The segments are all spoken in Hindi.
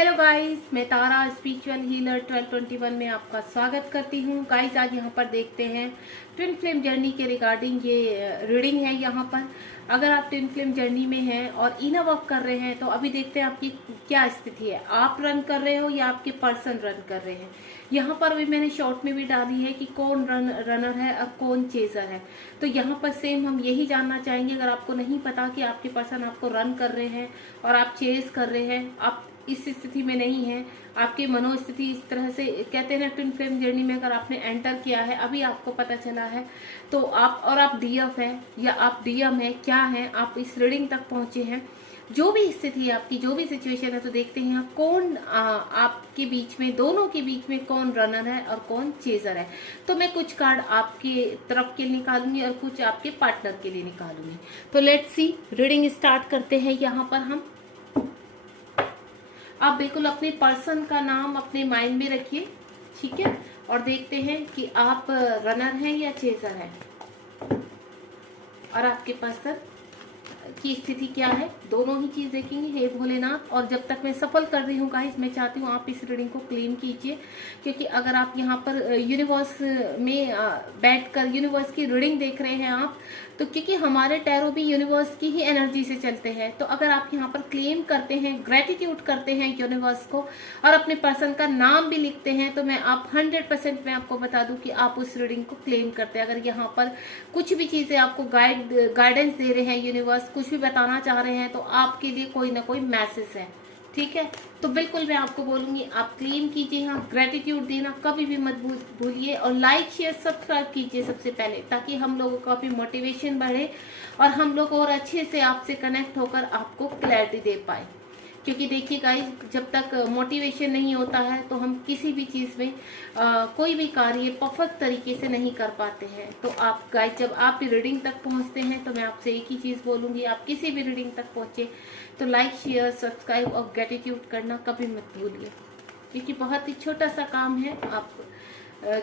हेलो गाइस, मैं तारा स्पिरिचुअल हीलर 1221 में आपका स्वागत करती हूँ। गाइस आज यहाँ पर देखते हैं ट्विन फ्लेम जर्नी के रिगार्डिंग ये रीडिंग है। यहाँ पर अगर आप ट्विन फ्लेम जर्नी में हैं और इनर वर्क कर रहे हैं तो अभी देखते हैं आपकी क्या स्थिति है। आप रन कर रहे हो या आपके पर्सन रन कर रहे हैं। यहाँ पर भी मैंने शॉर्ट में भी डाली है कि कौन रनर है और कौन चेजर है। तो यहाँ पर सेम हम यही जानना चाहेंगे। अगर आपको नहीं पता कि आपके पर्सन आपको रन कर रहे हैं और आप चेज कर रहे हैं, आप इस स्थिति में नहीं है, आपकी मनोस्थिति इस तरह से कहते हैं ना, ट्विन फ्लेम जर्नी में अगर आपने एंटर किया है, अभी आपको पता चला है तो आप डीएफ है या आप डीएम है, क्या है, आप इस रीडिंग तक पहुंचे हैं, जो भी स्थिति है आपकी, जो भी सिचुएशन है, तो देखते हैं कौन आपके बीच में, दोनों के बीच में कौन रनर है और कौन चेजर है। तो मैं कुछ कार्ड आपके तरफ के लिए निकालूंगी और कुछ आपके पार्टनर के लिए निकालूंगी। तो लेट्स सी, रीडिंग स्टार्ट करते हैं। यहाँ पर हम आप बिल्कुल अपने पर्सन का नाम अपने माइंड में रखिए, ठीक है, और देखते हैं कि आप रनर हैं या चेजर हैं और आपके पर्सन की स्थिति क्या है। दोनों ही चीज देखेंगे। हे भोलेनाथ। और जब तक मैं सफल कर रही हूँ गाइस, मैं चाहती हूँ आप इस रीडिंग को क्लेम कीजिए, क्योंकि अगर आप यहाँ पर यूनिवर्स में बैठकर यूनिवर्स की रीडिंग देख रहे हैं आप, तो क्योंकि हमारे टैरो भी यूनिवर्स की ही एनर्जी से चलते हैं, तो अगर आप यहाँ पर क्लेम करते हैं, ग्रेटिट्यूड करते हैं यूनिवर्स को और अपने पर्सन का नाम भी लिखते हैं, तो मैं आप 100% मैं आपको बता दूं कि आप उस रीडिंग को क्लेम करते हैं। अगर यहाँ पर कुछ भी चीजें आपको गाइडेंस दे रहे हैं, यूनिवर्स कुछ भी बताना चाह रहे हैं, तो आपके लिए कोई ना कोई मैसेज है, ठीक है। तो बिल्कुल मैं आपको बोलूंगी आप क्लेम कीजिए, हाँ, ग्रेटिट्यूड देना कभी भी मत भूलिए और लाइक शेयर सब्सक्राइब कीजिए सबसे पहले, ताकि हम लोगों का भी मोटिवेशन बढ़े और हम लोग और अच्छे से आपसे कनेक्ट होकर आपको क्लैरिटी दे पाए। क्योंकि देखिए गाइस, जब तक मोटिवेशन नहीं होता है तो हम किसी भी चीज़ में कोई भी कार्य परफेक्ट तरीके से नहीं कर पाते हैं। तो आप गाइस जब आप रीडिंग तक पहुंचते हैं तो मैं आपसे एक ही चीज़ बोलूँगी, आप किसी भी रीडिंग तक पहुंचे तो लाइक शेयर सब्सक्राइब और ग्रेटिट्यूड करना कभी मत भूलिए, क्योंकि बहुत ही छोटा सा काम है। आप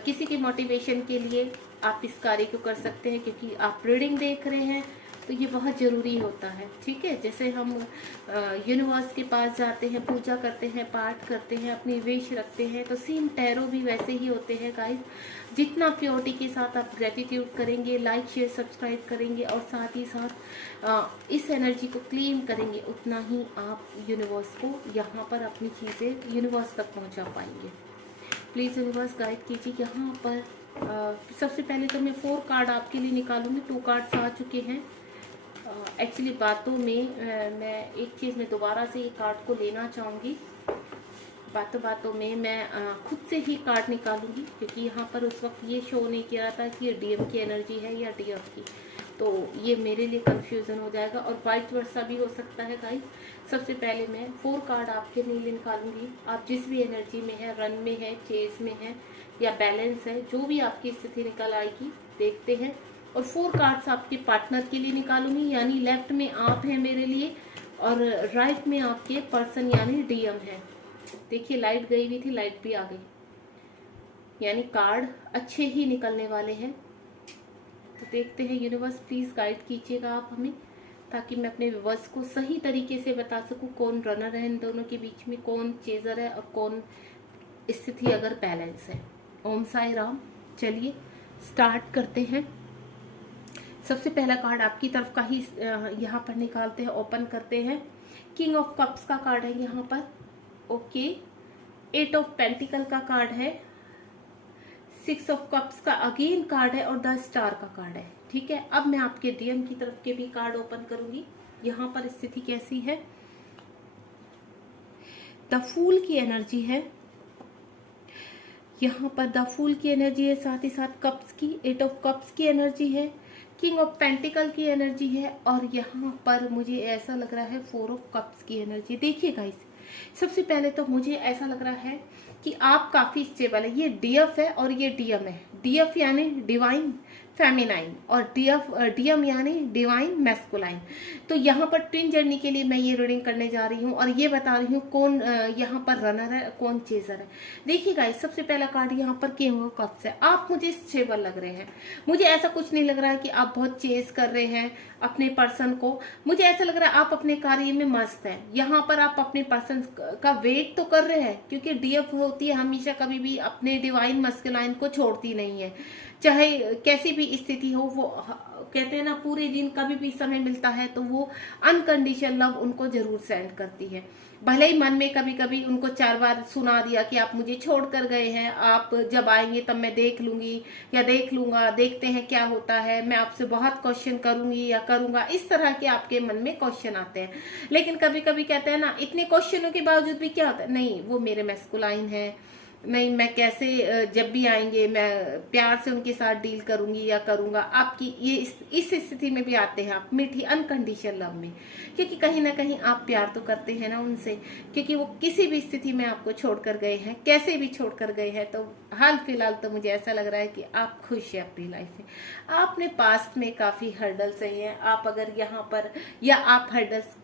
किसी के मोटिवेशन के लिए आप इस कार्य को कर सकते हैं, क्योंकि आप रीडिंग देख रहे हैं तो ये बहुत ज़रूरी होता है, ठीक है। जैसे हम यूनिवर्स के पास जाते हैं, पूजा करते हैं, पाठ करते हैं, अपनी विश रखते हैं, तो सेम टैरो भी वैसे ही होते हैं गाइस। जितना प्योरिटी के साथ आप ग्रेटिट्यूड करेंगे, लाइक शेयर सब्सक्राइब करेंगे और साथ ही साथ इस एनर्जी को क्लेम करेंगे, उतना ही आप यूनिवर्स को यहाँ पर अपनी चीज़ें यूनिवर्स तक पहुँचा पाएंगे। प्लीज़ यूनिवर्स गाइड कीजिए। यहाँ पर सबसे पहले तो मैं 4 कार्ड आपके लिए निकालूंगी। 2 कार्ड्स आ चुके हैं। एक्चुअली बातों में मैं एक चीज़ में दोबारा से ये कार्ड को लेना चाहूँगी। बातों में मैं खुद से ही कार्ड निकालूंगी, क्योंकि यहाँ पर उस वक्त ये शो नहीं किया था कि ये डीएम की एनर्जी है या डीएफ की, तो ये मेरे लिए कंफ्यूजन हो जाएगा और वाइस वर्सा भी हो सकता है गाइस। सबसे पहले मैं 4 कार्ड आपके लिए निकालूंगी। आप जिस भी एनर्जी में है, रन में है, चेज में है या बैलेंस है, जो भी आपकी स्थिति निकल आएगी देखते हैं। और 4 कार्ड्स आपके पार्टनर के लिए निकालूंगी, यानी लेफ्ट में आप हैं मेरे लिए और राइट में आपके पर्सन यानी डीएम है। देखिए लाइट गई हुई थी, लाइट भी आ गई, यानी कार्ड अच्छे ही निकलने वाले हैं। तो देखते हैं यूनिवर्स, प्लीज गाइड कीजिएगा आप हमें, ताकि मैं अपने व्यूअर्स को सही तरीके से बता सकूं कौन रनर है इन दोनों के बीच में, कौन चेजर है और कौन स्थिति अगर बैलेंस है। ओम साई राम। चलिए स्टार्ट करते हैं। सबसे पहला कार्ड आपकी तरफ का ही यहाँ पर निकालते हैं, ओपन करते हैं। किंग ऑफ कप्स का कार्ड है यहाँ पर, ओके। 8 ऑफ पेंटिकल का कार्ड है, 6 ऑफ कप्स का अगेन कार्ड है और 10 स्टार का कार्ड है, ठीक है। अब मैं आपके डीएम की तरफ के भी कार्ड ओपन करूंगी। यहाँ पर स्थिति कैसी है। द फूल की एनर्जी है यहाँ पर, द फूल की एनर्जी है, साथ ही साथ कप्स की 8 ऑफ कप्स की एनर्जी है, किंग ऑफ पेंटिकल की एनर्जी है और यहाँ पर मुझे ऐसा लग रहा है 4 ऑफ कप्स की एनर्जी। देखिए गाइस, सबसे पहले तो मुझे ऐसा लग रहा है कि आप काफी स्टेबल है। ये डीएफ है और ये डीएम है। डीएफ यानी डिवाइन फेमिनाइन और डीएम यानी डिवाइन मैस्कुलाइन। तो यहाँ पर ट्विन जर्नी के लिए मैं ये रीडिंग करने जा रही हूँ और ये बता रही हूँ कौन यहाँ पर रनर है, कौन चेजर है। देखिए गाइस, सबसे पहला कार्ड यहाँ पर किंग ऑफ कप्स है। आप मुझे स्टेबल लग रहे हैं, मुझे ऐसा कुछ नहीं लग रहा है कि आप बहुत चेज कर रहे हैं अपने पर्सन को। मुझे ऐसा लग रहा है आप अपने कार्य में मस्त हैं। यहाँ पर आप अपने पर्सन का वेट तो कर रहे हैं, क्योंकि डीएफ होती है हमेशा कभी भी अपने डिवाइन मैस्कुलाइन को छोड़ती नहीं है, चाहे कैसी भी स्थिति हो। वो कहते हैं ना, पूरे दिन कभी भी समय मिलता है तो वो अनकंडीशनल लव उनको जरूर सेंड करती है। भले ही मन में कभी कभी उनको 4 बार सुना दिया कि आप मुझे छोड़ कर गए हैं, आप जब आएंगे तब मैं देख लूंगी या देख लूंगा, देखते हैं क्या होता है, मैं आपसे बहुत क्वेश्चन करूंगी या करूंगा, इस तरह के आपके मन में क्वेश्चन आते हैं। लेकिन कभी कभी कहते हैं ना, इतने क्वेश्चनों के बावजूद भी क्या होता है, नहीं वो मेरे मैस्कुलाइन है, नहीं मैं कैसे जब भी आएंगे मैं प्यार से उनके साथ डील करूंगी या करूंगा। आपकी ये इस स्थिति में भी आते हैं आप मीठी अनकंडीशनल लव में, क्योंकि कहीं ना कहीं आप प्यार तो करते हैं ना उनसे, क्योंकि वो किसी भी स्थिति में आपको छोड़कर गए हैं, कैसे भी छोड़कर गए हैं। तो हाल फिलहाल तो मुझे ऐसा लग रहा है कि आप खुश हैं अपनी लाइफ में। आपने पास्ट में काफी हर्डल्स सही है, आप अगर यहाँ पर या आप हर्डल्स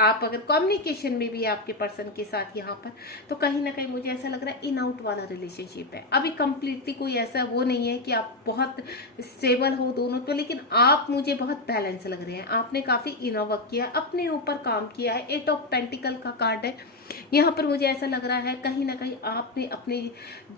आप अगर कम्युनिकेशन में भी आपके पर्सन के साथ यहाँ पर, तो कहीं ना कहीं मुझे ऐसा लग रहा है इन आउट वाला रिलेशनशिप है। अभी कंप्लीटली कोई ऐसा वो नहीं है कि आप बहुत स्टेबल हो दोनों तो, लेकिन आप मुझे बहुत बैलेंस लग रहे हैं। आपने काफी इनर वर्क किया, अपने ऊपर काम किया है। 8 ऑफ पेंटिकल का कार्ड है यहाँ पर। मुझे ऐसा लग रहा है कहीं ना कहीं आपने अपने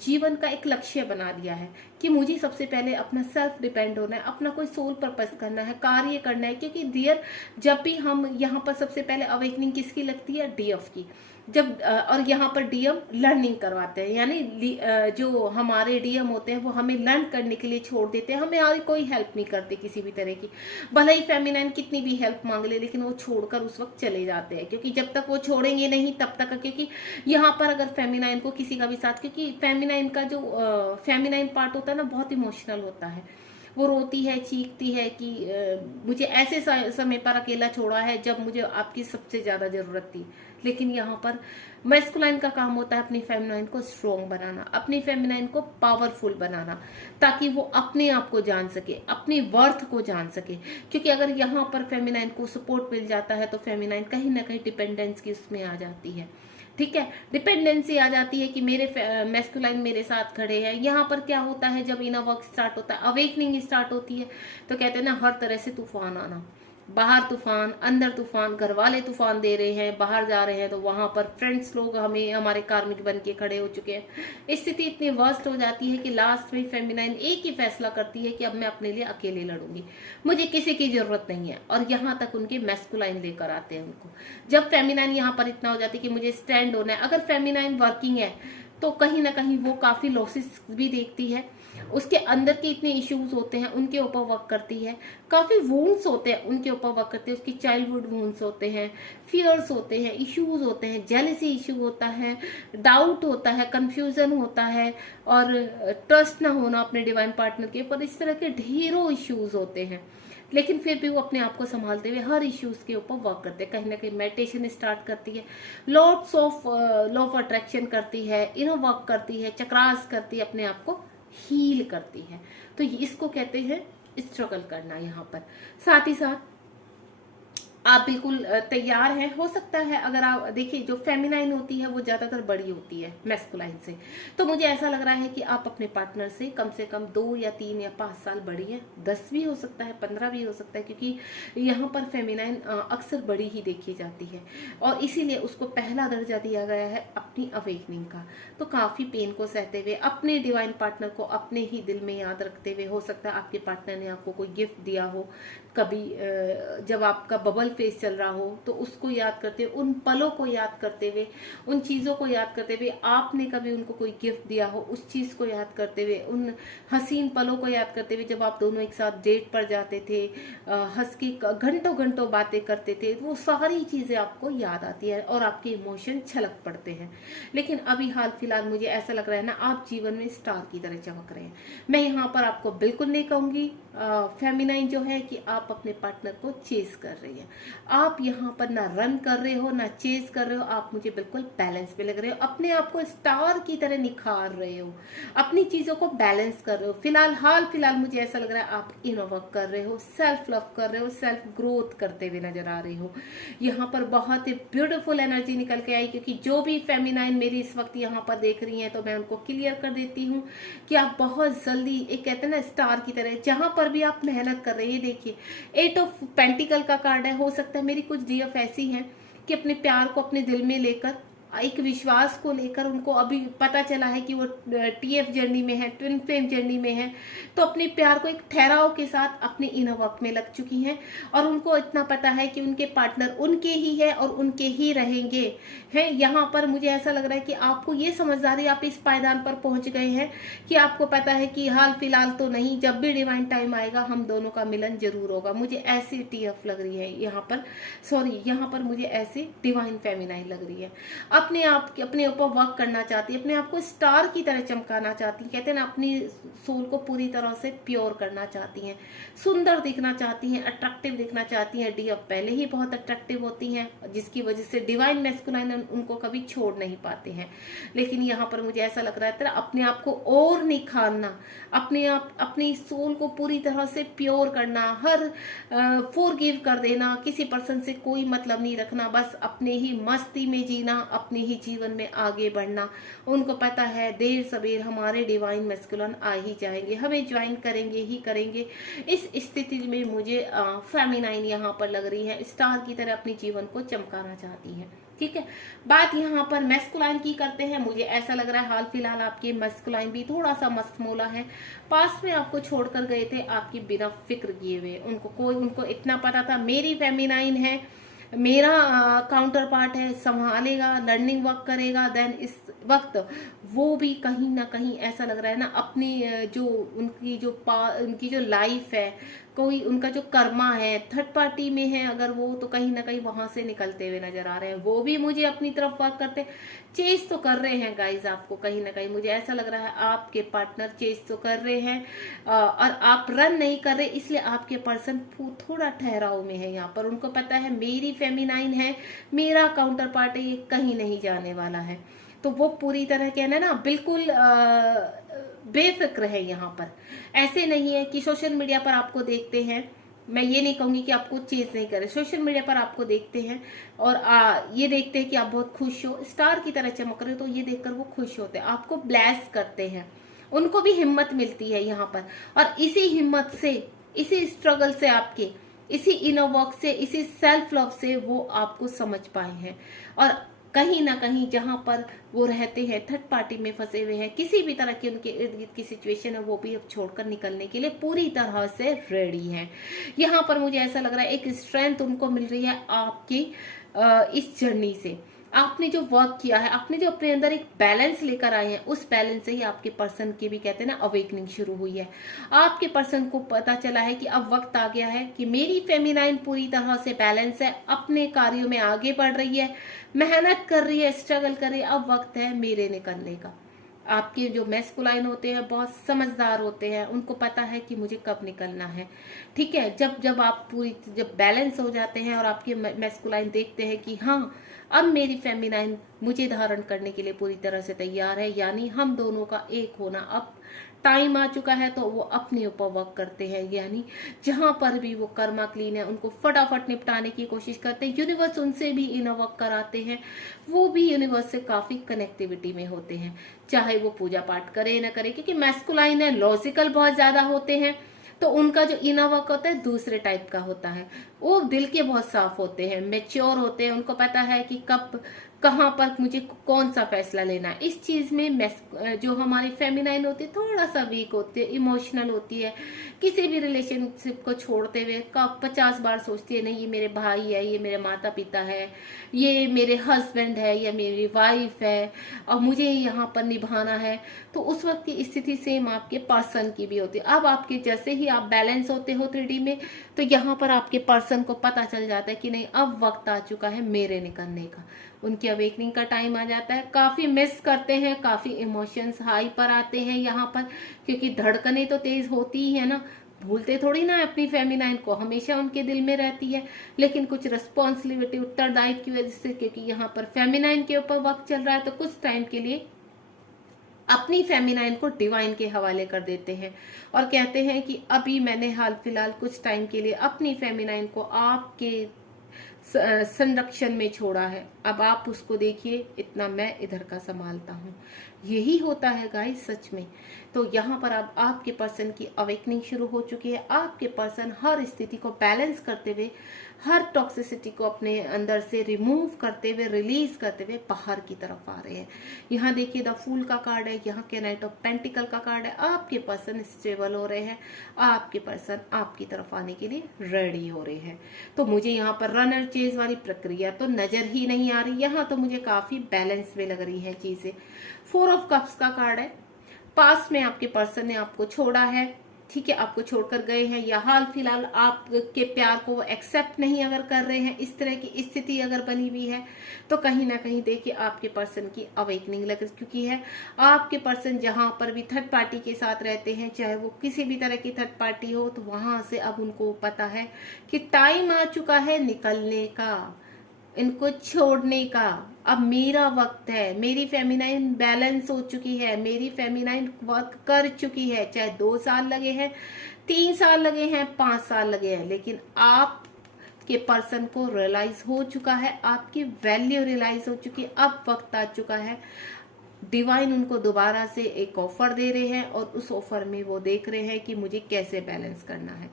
जीवन का एक लक्ष्य बना दिया है कि मुझे सबसे पहले अपना सेल्फ डिपेंड होना है, अपना कोई सोल पर्पस करना है, कार्य करना है। क्योंकि डियर, जब भी हम यहाँ पर सबसे पहले अवेकनिंग किसकी लगती है, डीएफ की। जब और यहाँ पर डीएम लर्निंग करवाते हैं, यानी जो हमारे डीएम होते हैं वो हमें लर्न करने के लिए छोड़ देते हैं, हमें कोई हेल्प नहीं करते किसी भी तरह की। भले ही फेमिनाइन कितनी भी हेल्प मांग ले, लेकिन वो छोड़कर उस वक्त चले जाते हैं, क्योंकि जब तक वो छोड़ेंगे नहीं तब तक, क्योंकि यहाँ पर अगर फेमिनाइन को किसी का भी साथ, क्योंकि फेमिनाइन का जो फेमिनाइन पार्ट होता है ना, बहुत इमोशनल होता है। वो रोती है, चीखती है कि मुझे ऐसे समय पर अकेला छोड़ा है जब मुझे आपकी सबसे ज्यादा जरूरत थी। लेकिन यहाँ पर मैस्कुलाइन का काम होता है अपनी फेमिनाइन को स्ट्रॉन्ग बनाना, अपनी फेमिनाइन को पावरफुल बनाना, ताकि वो अपने आप को जान सके, अपनी वर्थ को जान सके। क्योंकि अगर यहाँ पर फेमिनाइन को सपोर्ट मिल जाता है तो फेमिनाइन कहीं ना कहीं डिपेंडेंस की उसमें आ जाती है। ठीक है, डिपेंडेंसी आ जाती है कि मेरे मैस्कुलाइन मेरे साथ खड़े हैं। यहाँ पर क्या होता है, जब इनर वर्क स्टार्ट होता है, अवेकनिंग स्टार्ट होती है, तो कहते हैं ना, हर तरह से तूफान आना, बाहर तूफान, अंदर तूफान, घर वाले तूफान दे रहे हैं, बाहर जा रहे हैं तो वहां पर फ्रेंड्स लोग हमें हमारे कार्मिक बन के खड़े हो चुके हैं। स्थिति इतनी वर्स्ट हो जाती है कि लास्ट में फेमिनाइन एक ही फैसला करती है कि अब मैं अपने लिए अकेले लड़ूंगी, मुझे किसी की जरूरत नहीं है। और यहाँ तक उनके मैस्कुलाइन लेकर आते हैं उनको। जब फेमिनाइन यहाँ पर इतना हो जाती है कि मुझे स्टैंड होना है, अगर फेमिनाइन वर्किंग है तो कहीं ना कहीं वो काफी लॉसेस भी देखती है, उसके अंदर के इतने इश्यूज होते हैं उनके ऊपर वर्क करती है, काफी वूंड्स होते हैं उनके ऊपर वर्क करती है, उसकी चाइल्डहुड वूंड्स होते हैं, फियर्स होते हैं, इश्यूज होते हैं, जेलसी इश्यू होता है, डाउट होता है, कंफ्यूजन होता है, और ट्रस्ट ना होना अपने डिवाइन पार्टनर के ऊपर, इस तरह के ढेरों इश्यूज होते हैं। लेकिन फिर भी वो अपने आप को संभालते हुए हर इश्यूज के ऊपर वर्क करते हैं। कहीं ना कहीं मेडिटेशन स्टार्ट करती है, lots of law of attraction करती है, इनर वर्क करती है, चक्रास करती है, अपने आप को हील करती है। तो इसको कहते हैं स्ट्रगल करना। यहाँ पर साथ ही साथ आप बिल्कुल तैयार हैं। हो सकता है अगर आप देखिए, जो फेमिनाइन होती है वो ज्यादातर बड़ी होती है मैस्कुलाइन से, तो मुझे ऐसा लग रहा है कि आप अपने पार्टनर से कम 2 या 3 या 5 साल बड़ी है, 10 भी हो सकता है, 15 भी हो सकता है, क्योंकि यहाँ पर फेमिनाइन अक्सर बड़ी ही देखी जाती है और इसीलिए उसको पहला दर्जा दिया गया है अपनी अवेकनिंग का। तो काफी पेन को सहते हुए, अपने डिवाइन पार्टनर को अपने ही दिल में याद रखते हुए, हो सकता है आपके पार्टनर ने आपको कोई गिफ्ट दिया हो, कभी जब आपका बबल फेस चल रहा हो तो उसको याद करते हुए, उन पलों को याद करते हुए, उन चीज़ों को याद करते हुए, आपने कभी उनको कोई गिफ्ट दिया हो उस चीज़ को याद करते हुए, उन हसीन पलों को याद करते हुए जब आप दोनों एक साथ डेट पर जाते थे, हंस के घंटों घंटों बातें करते थे, वो सारी चीज़ें आपको याद आती है और आपके इमोशन छलक पड़ते हैं। लेकिन अभी हाल फिलहाल मुझे ऐसा लग रहा है ना, आप जीवन में स्टार की तरह चमक रहे हैं। मैं यहाँ पर आपको बिल्कुल नहीं कहूँगी फेमिनाइन जो है कि आप अपने पार्टनर को चेस कर रही हैं। आप यहाँ पर ना रन कर रहे हो ना चेज कर रहे हो, आप मुझे बिल्कुल बैलेंस पे लग रहे हो, अपने आप को स्टार की तरह निखार रहे हो, अपनी चीजों को बैलेंस कर रहे हो। हाल फिलहाल मुझे ऐसा लग रहा है आप इनर वर्क कर रहे हो, सेल्फ लव कर रहे हो, सेल्फ ग्रोथ करते हुए नजर आ रहे हो। यहाँ पर बहुत ही ब्यूटीफुल एनर्जी निकल के आई, क्योंकि जो भी फेमिनाइन मेरी इस वक्त यहाँ पर देख रही हैं तो मैं उनको क्लियर कर देती हूँ कि आप बहुत जल्दी, एक कहते हैं ना स्टार की तरह, जहां पर भी आप मेहनत कर रहे हैं। देखिए 8 ऑफ पेंटिकल का कार्ड है। हो सकता है मेरी कुछ डीएफ ऐसी हैं कि अपने प्यार को अपने दिल में लेकर, एक विश्वास को लेकर, उनको अभी पता चला है कि वो टीएफ जर्नी में है, ट्विन फ्लेम जर्नी में है, तो अपने प्यार को एक ठहराव के साथ अपने इनर वर्क में लग चुकी हैं। और उनको इतना पता है कि उनके पार्टनर उनके ही है और उनके ही रहेंगे हैं। यहाँ पर मुझे ऐसा लग रहा है कि आपको ये समझदारी, आप इस पायदान पर पहुंच गए हैं कि आपको पता है कि हाल फिलहाल तो नहीं, जब भी डिवाइन टाइम आएगा हम दोनों का मिलन जरूर होगा। मुझे ऐसी टीएफ लग रही है यहाँ पर, सॉरी यहाँ पर मुझे ऐसी डिवाइन फेमिनाइन लग रही है। अपने आप अपने ऊपर वर्क करना चाहती है, अपने आप को स्टार की तरह चमकाना चाहती है, कहते हैं ना अपनी सोल को पूरी तरह से प्योर करना चाहती हैं, सुंदर दिखना चाहती हैं, अट्रैक्टिव दिखना चाहती हैं। डीएफ पहले ही बहुत अट्रैक्टिव होती हैं, जिसकी वजह से डिवाइन मैस्कुलाइन उनको कभी छोड़ नहीं पाते हैं। लेकिन यहाँ पर मुझे ऐसा लग रहा है तरह अपने आप को और निखारना, अपनी सोल को पूरी तरह से प्योर करना, हर फॉरगिव कर देना, किसी पर्सन से कोई मतलब नहीं रखना, बस अपने ही मस्ती में जीना, अपने ही जीवन में आगे बढ़ना। उनको पता है देर सबेर हमारे डिवाइन मैस्कुलिन आ ही जाएंगे, हमें ज्वाइन करेंगे ही करेंगे। इस स्थिति में मुझे फेमिनाइन यहाँ पर लग रही है, स्टार की तरह अपने जीवन को चमकाना चाहती है। ठीक है, बात यहाँ पर मैस्कुलाइन की करते हैं। मुझे ऐसा लग रहा है हाल फिलहाल आपके मैस्कुलाइन भी थोड़ा सा मस्तमोला है, पास में आपको छोड़कर गए थे आपकी बिना फिक्र किए हुए। उनको इतना पता था मेरी फेमिनाइन है, मेरा काउंटर पार्ट है, संभालेगा, लर्निंग वर्क करेगा। देन इस वक्त वो भी कहीं ना कहीं ऐसा लग रहा है ना अपनी उनकी जो लाइफ है, कोई उनका जो कर्मा है, थर्ड पार्टी में है अगर वो, तो कहीं ना कहीं वहां से निकलते हुए नजर आ रहे हैं। वो भी मुझे अपनी तरफ वर्क करते, चेज तो कर रहे हैं गाइज आपको, कहीं ना कहीं मुझे ऐसा लग रहा है आपके पार्टनर चेज तो कर रहे हैं और आप रन नहीं कर रहे, इसलिए आपके पर्सन थोड़ा ठहराव में है। यहाँ पर उनको पता है मेरी फेमिनाइन है, मेरा काउंटर पार्ट है, ये कहीं नहीं जाने वाला है। तो वो पूरी तरह कहना ना बिल्कुल बेफिक्र है। यहाँ पर ऐसे नहीं है कि सोशल मीडिया पर आपको देखते हैं, मैं ये नहीं कहूंगी कि आपको चीज नहीं करे, सोशल मीडिया पर आपको देखते हैं और ये देखते हैं कि आप बहुत खुश हो, स्टार की तरह चमक रहे हो, तो ये देखकर वो खुश होते हैं, आपको ब्लेस करते हैं, उनको भी हिम्मत मिलती है यहाँ पर। और इसी हिम्मत से, इसी स्ट्रगल से, आपके इसी इनर वर्क से, इसी सेल्फ लव से वो आपको समझ पाए हैं। और कहीं ना कहीं जहां पर वो रहते हैं, थर्ड पार्टी में फंसे हुए हैं, किसी भी तरह की उनके इर्द गिर्द की सिचुएशन है, वो भी अब छोड़कर निकलने के लिए पूरी तरह से रेडी है। यहाँ पर मुझे ऐसा लग रहा है एक स्ट्रेंथ उनको मिल रही है आपकी इस जर्नी से। आपने जो वर्क किया है, आपने जो अपने अंदर एक बैलेंस लेकर आए हैं, उस बैलेंस से ही आपके पर्सन की भी कहते हैं ना अवेकनिंग शुरू हुई है। आपके पर्सन को पता चला है कि अब वक्त आ गया है कि मेरी फेमिनाइन पूरी तरह से बैलेंस है, अपने कार्यों में आगे बढ़ रही है, मेहनत कर रही है, स्ट्रगल कर रही है, अब वक्त है मेरे निकलने का। आपके जो मैस्कुलाइन होते हैं बहुत समझदार होते हैं, उनको पता है कि मुझे कब निकलना है। ठीक है, जब आप जब बैलेंस हो जाते हैं और आपके मैस्कुलाइन देखते हैं कि हाँ अब मेरी फेमिनाइन मुझे धारण करने के लिए पूरी तरह से तैयार है, यानी हम दोनों का एक होना अब टाइम आ चुका है, तो वो अपने ऊपर वर्क करते हैं। यानी जहां पर भी वो कर्मा क्लीन है उनको फटाफट निपटाने की कोशिश करते हैं। यूनिवर्स उनसे भी इनर वर्क कराते हैं, वो भी यूनिवर्स से काफी कनेक्टिविटी में होते हैं, चाहे वो पूजा पाठ करे ना करे, क्योंकि मैस्कुलाइन है, लॉजिकल बहुत ज्यादा होते हैं, तो उनका जो इनर वर्क होता है दूसरे टाइप का होता है। वो दिल के बहुत साफ होते हैं, मैच्योर होते हैं, उनको पता है कि कब कहाँ पर मुझे कौन सा फैसला लेना है। इस चीज में जो हमारी फेमिनाइन होती है थोड़ा सा वीक होती है, इमोशनल होती है, किसी भी रिलेशनशिप को छोड़ते हुए 50 बार सोचती है नहीं ये मेरे भाई है, ये मेरे माता पिता है, ये मेरे हस्बैंड है, या मेरी वाइफ है और मुझे यहाँ पर निभाना है। तो उस वक्त की स्थिति सेम आपके पर्सन की भी होती है। अब आपके जैसे ही आप बैलेंस होते हो 3D में, तो यहाँ पर आपके पर्सन को पता चल जाता है कि नहीं अब वक्त आ चुका है मेरे निकलने का। उनकी अवेकनिंग का टाइम आ जाता है। काफी मिस करते हैं, काफी इमोशंस हाई पर आते हैं यहाँ पर, क्योंकि धड़कनें तो तेज होती ही है ना, भूलते थोड़ी ना अपनी फेमिनाइन को, हमेशा उनके दिल में रहती है। लेकिन कुछ रिस्पॉन्सिबिलिटी, उत्तरदायित्व की वजह से, क्योंकि यहाँ पर फेमिनाइन के ऊपर वक्त चल रहा है, तो कुछ टाइम के लिए अपनी फेमिनाइन को डिवाइन के हवाले कर देते हैं और कहते हैं कि अभी मैंने हाल फिलहाल कुछ टाइम के लिए अपनी फेमिनाइन को आपके संरक्षण में छोड़ा है, अब आप उसको देखिए, इतना मैं इधर का संभालता हूँ। यही होता है गाइस सच में। तो यहाँ पर अब आपके पर्सन की अवेकनिंग शुरू हो चुकी है। आपके पर्सन हर स्थिति को बैलेंस करते हुए, हर टॉक्सिसिटी को अपने अंदर से रिमूव करते हुए, रिलीज करते हुए बाहर की तरफ आ रहे हैं। यहाँ देखिए द फूल का कार्ड है, यहाँ के नाइट ऑफ पेंटिकल का कार्ड है। आपके पर्सन स्टेबल हो रहे हैं, आपके पर्सन आपकी तरफ आने के लिए रेडी हो रहे हैं। तो मुझे यहाँ पर रनर चेज वाली प्रक्रिया तो नजर ही नहीं आ रही, यहाँ तो मुझे काफी बैलेंस में लग रही है चीजें। 4 ऑफ कप्स का कार्ड है, पास में आपके पर्सन ने आपको छोड़ा है, ठीक है, आपको छोड़कर गए हैं, या हाल फिलहाल आपके प्यार को वो एक्सेप्ट नहीं अगर कर रहे हैं, इस तरह की स्थिति अगर बनी हुई है, तो कहीं ना कहीं देखिए आपके पर्सन की अवेकनिंग लग चुकी है। आपके पर्सन जहां पर भी थर्ड पार्टी के साथ रहते हैं, चाहे वो किसी भी तरह की थर्ड पार्टी हो, तो वहां से अब उनको पता है कि टाइम आ चुका है निकलने का, इनको छोड़ने का। अब मेरा वक्त है, मेरी फेमिनाइन बैलेंस हो चुकी है, मेरी फेमिनाइन वर्क कर चुकी है, चाहे 2 साल लगे हैं, 3 साल लगे हैं, 5 साल लगे हैं, लेकिन आप के पर्सन को रियलाइज हो चुका है, आपकी वैल्यू रियलाइज हो चुकी है। अब वक्त आ चुका है, डिवाइन उनको दोबारा से एक ऑफर दे रहे हैं और उस ऑफर में वो देख रहे हैं कि मुझे कैसे बैलेंस करना है।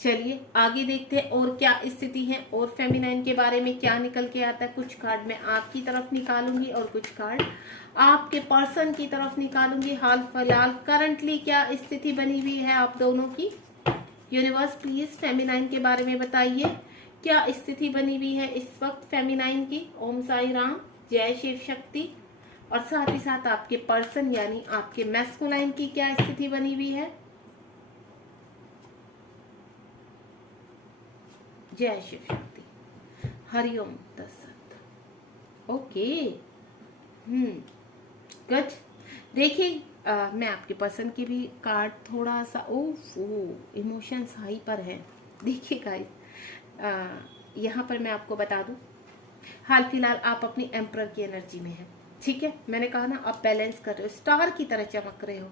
चलिए आगे देखते हैं और क्या स्थिति है और फेमिनाइन के बारे में क्या निकल के आता है। कुछ कार्ड मैं आपकी तरफ निकालूंगी और कुछ कार्ड आपके पर्सन की तरफ निकालूंगी। हाल फिलहाल करंटली क्या स्थिति बनी हुई है आप दोनों की। यूनिवर्स प्लीज फेमिनाइन के बारे में बताइए, क्या स्थिति बनी हुई है इस वक्त फेमिनाइन की। ओम साई राम, जय शिव शक्ति। और साथ ही साथ आपके पर्सन यानी आपके मैस्कुलाइन की क्या स्थिति बनी हुई है। जय शिव शक्ति, हरिओम तत्सत। Okay, good. देखिए मैं आपके पर्सन की भी कार्ड थोड़ा सा इमोशंस हाई पर है। देखिए गाइस यहाँ पर मैं आपको बता दूं, हाल फिलहाल आप अपनी एम्परर की एनर्जी में हैं, ठीक है। मैंने कहा ना आप बैलेंस कर रहे हो, स्टार की तरह चमक रहे हो।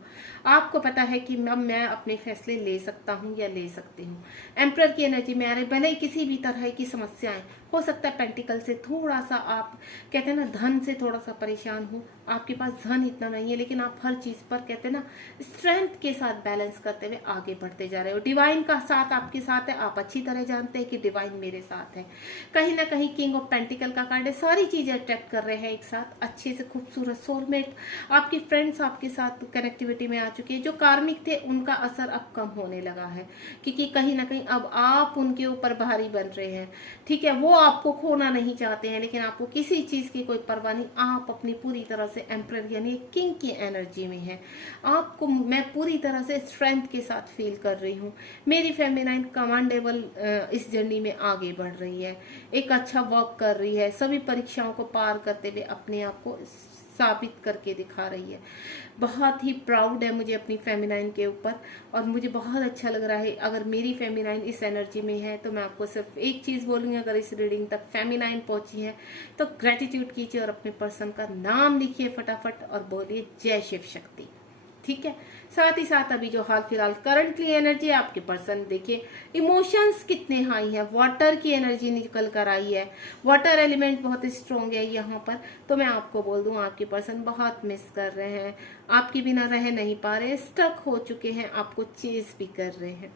आपको पता है कि मैं अपने फैसले ले सकता हूँ या ले सकती हूँ। एम्परर की एनर्जी में आ रहे, भले ही किसी भी तरह की समस्याएं हो सकता है, पेंटिकल से थोड़ा सा आप कहते हैं ना धन से थोड़ा सा परेशान हो, आपके पास धन इतना नहीं है, लेकिन आप हर चीज पर कहते हैं ना स्ट्रेंथ के साथ बैलेंस करते हुए आगे बढ़ते जा रहे हो। डिवाइन का साथ आपके साथ है, आप अच्छी तरह जानते हैं कि डिवाइन मेरे साथ है। कहीं ना कहीं किंग ऑफ पेंटिकल का कार्ड है, सारी चीजें अट्रैक्ट कर रहे हैं एक साथ, अच्छे से खूबसूरत सोलमेट, आपके फ्रेंड्स आपके साथ कनेक्टिविटी में आ चुके हैं। जो कार्मिक थे उनका असर अब कम होने लगा है, क्योंकि कहीं ना कहीं अब आप उनके ऊपर भारी बन रहे हैं, ठीक है। वो आपको खोना नहीं चाहते हैं, लेकिन आपको किसी चीज की कोई परवाह नहीं। आप अपनी पूरी तरह से एम्परर यानी किंग की एनर्जी में है। आपको मैं पूरी तरह से स्ट्रेंथ के साथ फील कर रही हूँ। मेरी फेमिनाइन कमांडेबल इस जर्नी में आगे बढ़ रही है, एक अच्छा वर्क कर रही है, सभी परीक्षाओं को पार करते हुए अपने आप को साबित करके दिखा रही है। बहुत ही प्राउड है मुझे अपनी फेमिनाइन के ऊपर, और मुझे बहुत अच्छा लग रहा है। अगर मेरी फेमिनाइन इस एनर्जी में है तो मैं आपको सिर्फ एक चीज बोलूंगी, अगर इस रीडिंग तक फेमिनाइन पहुंची है तो ग्रेटिट्यूड कीजिए और अपने पर्सन का नाम लिखिए फटाफट और बोलिए जय शिव शक्ति, ठीक है। साथ ही साथ अभी जो हाल फिलहाल करंटली एनर्जी है आपके पर्सन, देखिए इमोशंस कितने हाई है, वाटर की एनर्जी निकल कर आई है, वाटर एलिमेंट बहुत स्ट्रॉन्ग है यहाँ पर। तो मैं आपको बोल दूं आपके पर्सन बहुत मिस कर रहे हैं, आपके बिना रह नहीं पा रहे, स्टक हो चुके हैं, आपको चेज भी कर रहे हैं,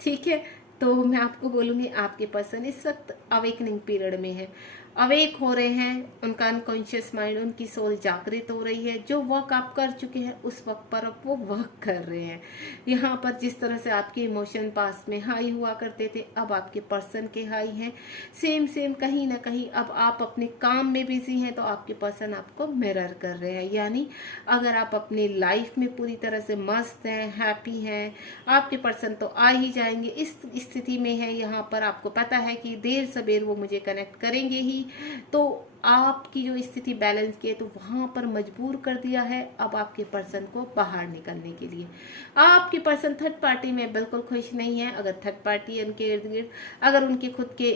ठीक है। तो मैं आपको बोलूंगी आपके पर्सन इस वक्त अवेकनिंग पीरियड में है, अवेक हो रहे हैं, उनका अनकॉन्शियस माइंड, उनकी सोल जागृत हो रही है। जो वर्क आप कर चुके हैं उस वक्त पर अब वो वर्क कर रहे हैं। यहाँ पर जिस तरह से आपके इमोशन पास में हाई हुआ करते थे, अब आपके पर्सन के हाई हैं, सेम कहीं ना कहीं अब आप अपने काम में बिजी हैं तो आपके पर्सन आपको मिरर कर रहे हैं। यानी अगर आप अपनी लाइफ में पूरी तरह से मस्त हैं, हैप्पी हैं, आपके पर्सन तो आ ही जाएंगे। इस स्थिति में है यहाँ पर, आपको पता है कि देर सबेर वो मुझे कनेक्ट करेंगे ही, तो आपकी जो स्थिति बैलेंस की है तो वहां पर मजबूर कर दिया है अब आपके पर्सन को बाहर निकलने के लिए। आपके पर्सन थर्ड पार्टी में बिल्कुल खुश नहीं है। अगर थर्ड पार्टी उनके इर्द गिर्द, अगर उनके खुद के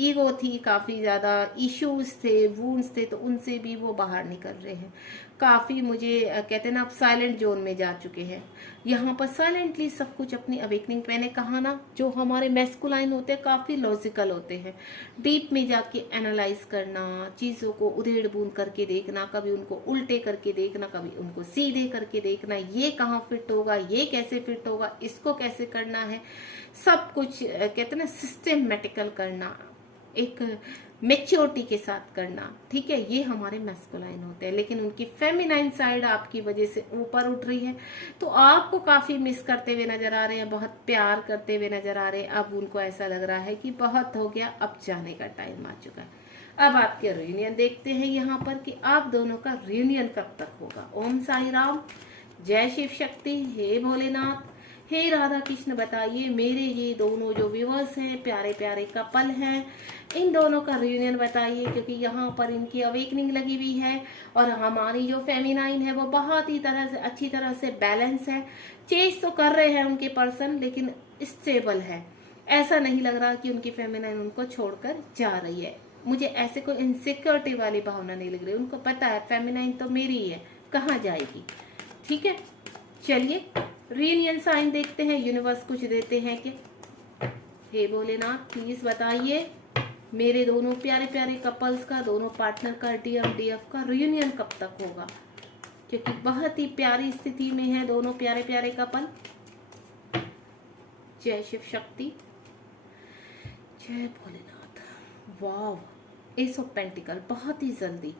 ईगो थी, काफी ज्यादा इश्यूज थे, वूंड्स थे, तो उनसे भी वो बाहर निकल रहे हैं। काफी मुझे कहते हैं ना, आप साइलेंट जोन में जा चुके हैं। यहाँ पर साइलेंटली सब कुछ अपनी अवेकनिंग, मैंने कहा ना, जो हमारे मैस्कुलाइन होते हैं काफी लॉजिकल होते हैं। डीप में जाके एनालाइज करना, चीजों को उधेड़ बूंद करके देखना, कभी उनको उल्टे करके देखना, कभी उनको सीधे करके देखना, ये कहाँ फिट होगा, ये कैसे फिट होगा, इसको कैसे करना है, सब कुछ कहते हैं ना सिस्टमेटिकल करना, एक मेच्योरिटी के साथ करना। ठीक है, ये हमारे मैस्कुलाइन होते हैं। लेकिन उनकी फेमिनाइन साइड आपकी वजह से ऊपर उठ रही है, तो आपको काफी मिस करते हुए नजर आ रहे हैं, बहुत प्यार करते हुए नजर आ रहे हैं। अब उनको ऐसा लग रहा है कि बहुत हो गया, अब जाने का टाइम आ चुका है। अब आपके रियूनियन देखते हैं यहाँ पर कि आप दोनों का रियूनियन कब तक होगा। ओम साई राम, जय शिव शक्ति, हे भोलेनाथ, हे राधा कृष्ण, बताइए मेरे ये दोनों जो व्यूअर्स हैं, प्यारे प्यारे कपल हैं, इन दोनों का रियूनियन बताइए, क्योंकि यहाँ पर इनकी अवेकनिंग लगी हुई है और हमारी जो फेमिनाइन है वो बहुत ही तरह से अच्छी तरह से बैलेंस है। चेंज तो कर रहे हैं उनके पर्सन, लेकिन स्टेबल है। ऐसा नहीं लग रहा कि उनकी फेमिनाइन उनको छोड़कर जा रही है। मुझे ऐसे कोई इनसिक्योरिटी वाली भावना नहीं लग रही। उनको पता है फेमिनाइन तो मेरी ही है, कहाँ जाएगी। ठीक है, चलिए रियूनियन साइन देखते हैं, यूनिवर्स कुछ देते हैं कि हे भोलेनाथ प्लीज बताइए मेरे दोनों प्यारे प्यारे कपल्स का, दोनों पार्टनर का, DMDF का रियूनियन कब तक होगा, क्योंकि बहुत ही प्यारी स्थिति में है दोनों प्यारे प्यारे कपल। जय शिव शक्ति, जय भोलेनाथ। वाव, एस ऑफ पेंटिकल, बहुत ही जल्दी।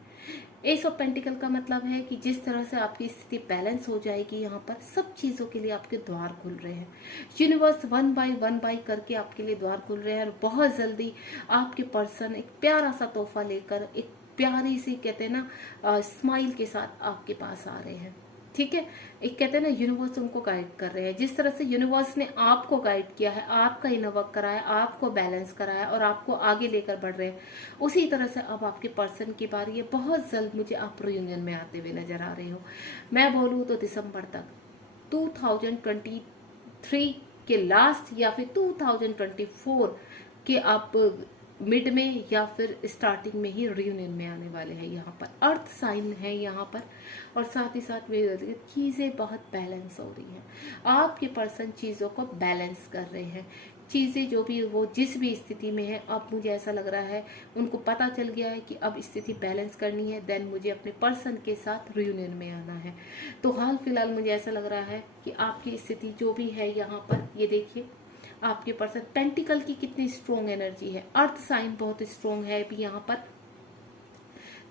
एस ऑफ पेंटिकल का मतलब है कि जिस तरह से आपकी स्थिति बैलेंस हो जाएगी, यहाँ पर सब चीज़ों के लिए आपके द्वार खुल रहे हैं। यूनिवर्स वन बाय करके आपके लिए द्वार खुल रहे हैं और बहुत जल्दी आपके पर्सन एक प्यारा सा तोहफा लेकर, एक प्यारी सी कहते हैं ना स्माइल के साथ आपके पास आ रहे हैं। ठीक है, एक कहते हैं ना यूनिवर्स उनको गाइड कर रहे हैं। जिस तरह से यूनिवर्स ने आपको गाइड किया है, आपका इनर वर्क कराया, आपको बैलेंस कराया और आपको आगे लेकर बढ़ रहे हैं, उसी तरह से अब आपके पर्सन की बारी है। बहुत जल्द मुझे आप रियूनियन में आते हुए नजर आ रहे हो। मैं बोलूँ तो दिसंबर तक, 2023 के लास्ट या फिर 2024 के आप मिड में या फिर स्टार्टिंग में ही रियूनियन में आने वाले हैं। यहाँ पर अर्थ साइन है यहाँ पर, और साथ ही साथ मेरी चीज़ें बहुत बैलेंस हो रही हैं। आपके पर्सन चीज़ों को बैलेंस कर रहे हैं। चीज़ें जो भी वो जिस भी स्थिति में है, अब मुझे ऐसा लग रहा है उनको पता चल गया है कि अब स्थिति बैलेंस करनी है, देन मुझे अपने पर्सन के साथ रियूनियन में आना है। तो हाल फिलहाल मुझे ऐसा लग रहा है कि आपकी स्थिति जो भी है यहाँ पर, ये देखिए आपके पर्सन पेंटिकल की कितनी स्ट्रोंग एनर्जी है, अर्थ साइन बहुत स्ट्रोंग है अभी यहाँ पर।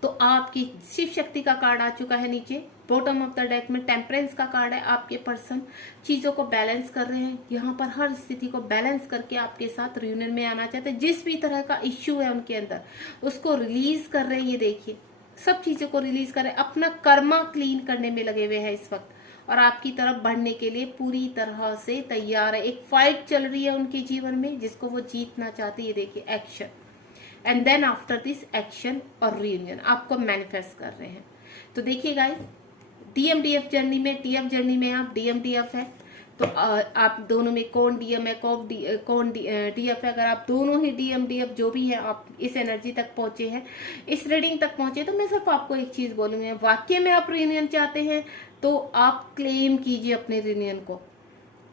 तो आपकी शिव शक्ति का कार्ड आ चुका है नीचे, बॉटम ऑफ द डेक में टेम्परेंस का कार्ड है। आपके पर्सन चीजों को बैलेंस कर रहे हैं, यहाँ पर हर स्थिति को बैलेंस करके आपके साथ रियूनियन में आना चाहते हैं। जिस भी तरह का इश्यू है उनके अंदर, उसको रिलीज कर रहे हैं। ये देखिए सब चीजों को रिलीज कर रहे हैं, अपना कर्मा क्लीन करने में लगे हुए हैं इस वक्त, और आपकी तरफ बढ़ने के लिए पूरी तरह से तैयार है। एक फाइट चल रही है उनके जीवन में जिसको वो जीतना चाहते हैं। ये देखिए action, and then after this action और रियूनियन आपको मैनिफेस्ट कर रहे हैं। तो देखिए गाइस, DMDF जर्नी में, TF जर्नी में आप DMDF है, तो आप दोनों में कौन DM है, कौन DF है। अगर आप दोनों ही DMDF जो भी है, आप इस एनर्जी तक पहुंचे हैं, इस रीडिंग तक पहुंचे, तो मैं सिर्फ आपको एक चीज बोलूंगी, वाकई में आप रियूनियन चाहते हैं तो आप क्लेम कीजिए अपने रियूनियन को।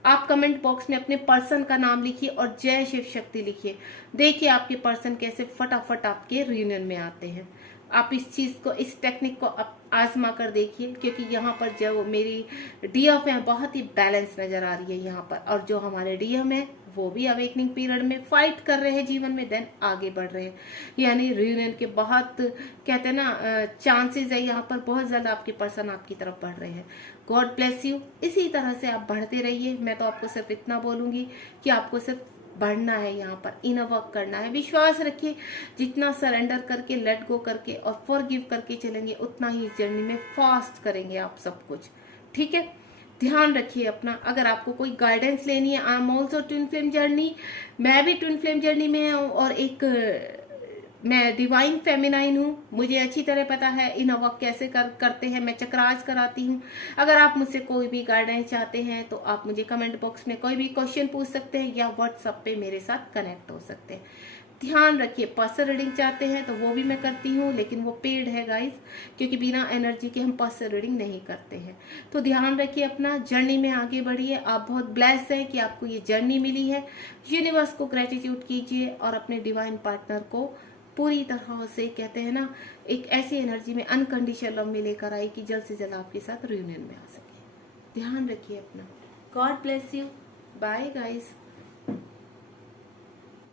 आप कमेंट बॉक्स में अपने पर्सन का नाम लिखिए और जय शिव शक्ति लिखिए। देखिए आपके पर्सन कैसे फटाफट आपके रियूनियन में आते हैं। आप इस चीज को, इस टेक्निक को आजमा कर देखिए, क्योंकि यहाँ पर जो मेरी DF है बहुत ही बैलेंस नजर आ रही है यहाँ पर, और जो हमारे DM है वो भी अवेकनिंग पीरियड में फाइट कर रहे हैं जीवन में, देन आगे बढ़ रहे हैं। यानी रियूनियन के बहुत कहते हैं ना चांसेस है यहाँ पर, बहुत ज्यादा आपके पर्सन आपकी तरफ बढ़ रहे हैं। गॉड ब्लेस यू, इसी तरह से आप बढ़ते रहिए। मैं तो आपको सिर्फ इतना बोलूंगी कि आपको सिर्फ बढ़ना है, यहाँ पर इनर वर्क करना है। विश्वास रखिए, जितना सरेंडर करके, लेट गो करके और फॉरगिव करके चलेंगे, उतना ही इस जर्नी में फास्ट करेंगे आप सब कुछ। ठीक है, ध्यान रखिए अपना। अगर आपको कोई गाइडेंस लेनी है, I am also twin flame journey, मैं भी ट्विन फ्लेम जर्नी में हूँ, और एक मैं डिवाइन फेमिनाइन हूँ, मुझे अच्छी तरह पता है इनर वर्क कैसे करते हैं। मैं चक्रास कराती हूँ। अगर आप मुझसे कोई भी गाइडेंस चाहते हैं तो आप मुझे कमेंट बॉक्स में कोई भी क्वेश्चन पूछ सकते हैं या व्हाट्सएप पे मेरे साथ कनेक्ट हो सकते हैं। ध्यान रखिए, पर्सनल रीडिंग चाहते हैं तो वो भी मैं करती हूँ, लेकिन वो पेड है गाइस, क्योंकि बिना एनर्जी के हम पर्सनल रीडिंग नहीं करते हैं। तो ध्यान रखिए, अपना जर्नी में आगे बढ़िए। आप बहुत ब्लेस्ड हैं कि आपको ये जर्नी मिली है। यूनिवर्स को ग्रेटिट्यूड कीजिए और अपने डिवाइन पार्टनर को पूरी तरह से, कहते हैं ना, एक ऐसी एनर्जी में अनकंडीशनल लव में लेकर आए कि जल्द से जल्द आपके साथ रियूनियन में आ सके। ध्यान रखिए अपना। God bless you. Bye guys.